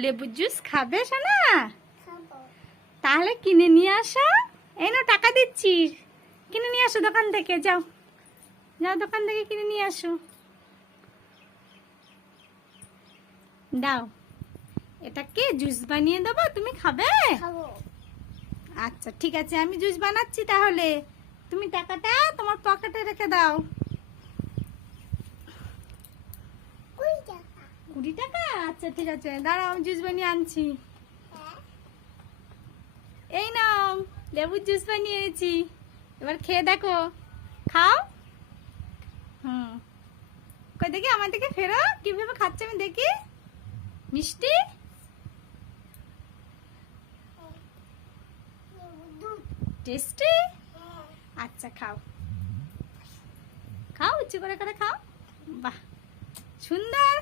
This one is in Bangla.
লেবুর জুস খাবে সোনা? তাহলে কিনে নিয়ে আসো। এই নাও টাকা দিচ্ছি, কিনে নিয়ে আসো দোকান থেকে। যাও যাও, দোকান থেকে কিনে নিয়ে আসো। দাও, এটাকে জুস বানিয়ে দেবো, তুমি খাবে? আচ্ছা ঠিক আছে, আমি জুস বানাচ্ছি তাহলে। তুমি টাকাটা তোমার পকেটে রেখে দাও। 20 টাকা? আচ্ছা ঠিক আছে, দাঁড়াও আমি জুস বানিয়ে আনছি। এই নাও, লেবুর জুস বানিয়ে এনেছি, এবার খেয়ে দেখো। খাও। কই দেখি, আমার দিকে ফেরো, কিভাবে খাচ্ছে আমি দেখি। মিষ্টি, টেস্টি। আচ্ছা খাও, খাও ইচ্ছে করে করে খাও। বাহ সুন্দর।